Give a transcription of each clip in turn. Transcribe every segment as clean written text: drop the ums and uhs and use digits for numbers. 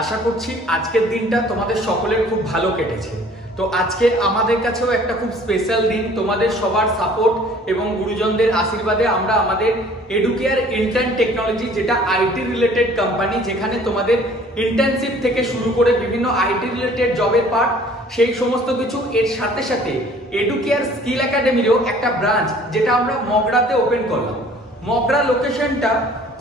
আশা করছি আজকের দিনটা তোমাদের সকলের খুব ভালো কেটেছে। তো আজকে আমাদের কাছেও একটা খুব স্পেশাল দিন। তোমাদের সবার সাপোর্ট এবং গুরুজনদের আশীর্বাদে আমরা আমাদের এডুকেয়ার ইন্টার্ন টেকনোলজি, যেটা আইটি রিলেটেড কোম্পানি, যেখানে তোমাদের ইন্টার্নশিপ থেকে শুরু করে বিভিন্ন আইটি রিলেটেড জবের পার্ট, সেই সমস্ত কিছু, এর সাথে সাথে এডুকেয়ার স্কিল একাডেমিরও একটা ব্রাঞ্চ যেটা আমরা মগরাতে ওপেন করলাম। মগরা লোকেশনটা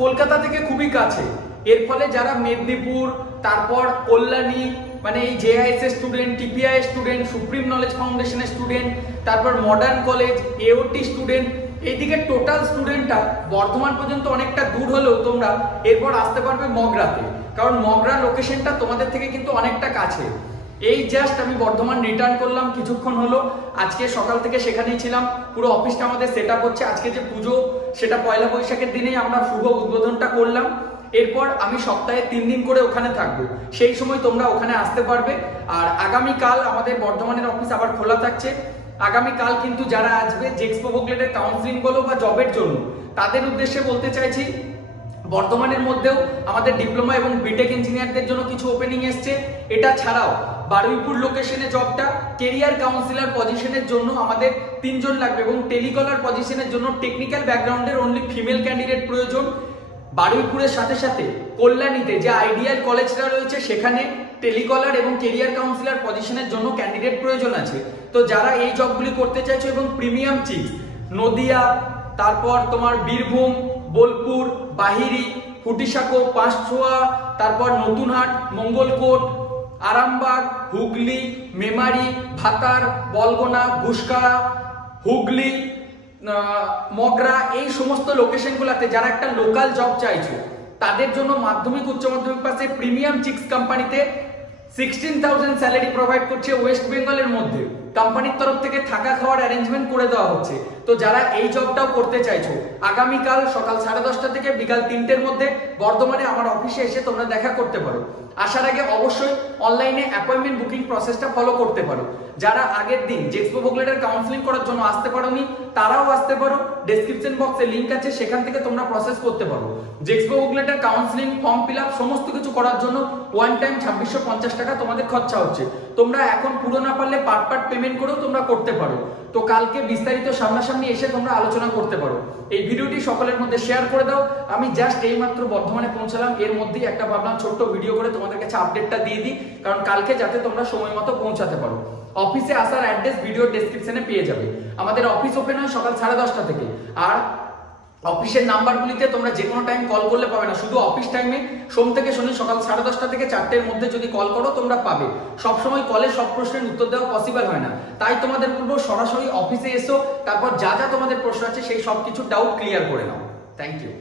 কলকাতা থেকে খুবই কাছে। এর ফলে যারা মেদিনীপুর, তারপর কল্যাণী, মানে এই জেআইএস এর student, TPI student, supreme knowledge ফাউন্ডেশনের স্টুডেন্ট, তারপর মডার্ন কলেজ, এওটি স্টুডেন্ট, এইদিকে টোটাল স্টুডেন্টটা বর্ধমান পর্যন্ত অনেকটা দূর হলেও তোমরা এরপর আসতে পারবে মগরাতে, কারণ মগরা লোকেশনটা তোমাদের থেকে কিন্তু অনেকটা কাছে। এই জাস্ট আমি বর্ধমান রিটার্ন করলাম কিছুক্ষণ হলো। আজকে সকাল থেকে সেখানেই ছিলাম, পুরো অফিসটা আমাদের সেট আপ হচ্ছে। আজকে যে পুজো, সেটা পয়লা বৈশাখের দিনেই আমরা শুভ উদ্বোধনটা করলাম। এরপর আমি সপ্তাহে 3 দিন করে ওখানে থাকবো, সেই সময় তোমরা ওখানে আসতে পারবে। আর আগামীকাল আমাদের বর্ধমানের অফিস আবার খোলা থাকছে। আগামীকাল কিন্তু যারা আসবে জেক্সপো বুকলেটের কাউন্সিলিং বলো বা জবের জন্য, তাদের উদ্দেশ্যে বলতে চাইছি, বর্ধমানের মধ্যেও আমাদের ডিপ্লোমা এবং বিটেক ইঞ্জিনিয়ারদের জন্য কিছু ওপেনিং এসছে। এটা ছাড়াও বারুইপুর লোকেশনে জবটা কেরিয়ার কাউন্সিলর পজিশনের জন্য আমাদের 3 জন লাগবে, এবং টেলিকলার পজিশনের জন্য টেকনিক্যাল ব্যাকগ্রাউন্ডের অনলি ফিমেল ক্যান্ডিডেট প্রয়োজন। বারুইপুরের সাথে সাথে কল্যাণীতে যে আইডিয়াল কলেজটা রয়েছে, সেখানে টেলিকলার এবং কেরিয়ার কাউন্সিলর পজিশনের জন্য ক্যান্ডিডেট প্রয়োজন আছে। তো যারা এই জবগুলি করতে চাইছো এবং প্রিমিয়াম চিজ, নদিয়া, তারপর তোমার বীরভূম, বোলপুর, বাহিরি, ফুটিসাঁকো, পাঁচছোয়া, তারপর নতুনহাট, মঙ্গলকোট, আরামবাগ, হুগলি, মেমারি, ভাতার, বলগোনা, ঘুসকাড়া, হুগলি, মগরা, এই সমস্ত লোকেশনগুলোতে যারা একটা লোকাল জব চাইছো, তাদের জন্য মাধ্যমিক উচ্চ মাধ্যমিক পাশে প্রিমিয়াম চিক্স কোম্পানিতে 16,000 স্যালারি প্রোভাইড করছে ওয়েস্ট বেঙ্গলের মধ্যে। কোম্পানির তরফ থেকে থাকা খাওয়ার অ্যারেঞ্জমেন্ট করে দেওয়া হচ্ছে। তো যারা এই জবটাও করতে চাইছো, আগামীকাল সকাল 10:30 থেকে বিকাল 3টের মধ্যে বর্ধমানে আমার অফিসে এসে তোমরা দেখা করতে পারো। আসার আগে অবশ্যই অনলাইনে অ্যাপয়েন্টমেন্ট বুকিং প্রসেসটা ফলো করতে পারো। যারা আগের দিন জেক্সপো বুকলেটের কাউন্সিলিং করার জন্য আসতে পারোনি, তারাও আসতে পারো। ডেসক্রিপশন বক্সে লিংক আছে, সেখান থেকে তোমরা প্রসেস করতে পারো। জেক্সপো বুকলেটের কাউন্সিলিং, ফর্ম ফিল আপ সমস্ত কিছু করার জন্য ওয়ান টাইম 2650 টাকা তোমাদের খরচা হচ্ছে। তোমরা এখন পুরো না পারলে পার্ট পার্ট পেমেন্ট করেও তোমরা করতে পারো। তো কালকে বিস্তারিত সামনাসামনি এসে তোমরা আলোচনা করতে পারো। এই ভিডিওটি সকলের মধ্যে শেয়ার করে দাও। আমি জাস্ট এইমাত্র বর্ধমানে পৌঁছালাম, এর মধ্যেই একটা ভাবলাম ছোট্ট ভিডিও করে তোমাদের কাছে আপডেটটা দিয়ে দিই, কারণ কালকে যাতে তোমরা সময় মতো পৌঁছাতে পারো। অফিসে আসার অ্যাড্রেস ভিডিও ডেসক্রিপশনে পেয়ে যাবে। আমাদের অফিস ওপেন হয় সকাল 10:30 থেকে। আর অফিসের নাম্বারগুলিতে তোমরা যে কোনো টাইম কল করলে পাবে না, শুধু অফিস টাইমে সোম থেকে শনি সকাল 10:30 থেকে 4টের মধ্যে যদি কল করো তোমরা পাবে। সবসময় কলে সব প্রশ্নের উত্তর দেওয়া পসিবল হয় না, তাই তোমাদের বলবো সরাসরি অফিসে এসো, তারপর যা যা তোমাদের প্রশ্ন আছে সেই সব কিছু ডাউট ক্লিয়ার করে নাও। Thank you.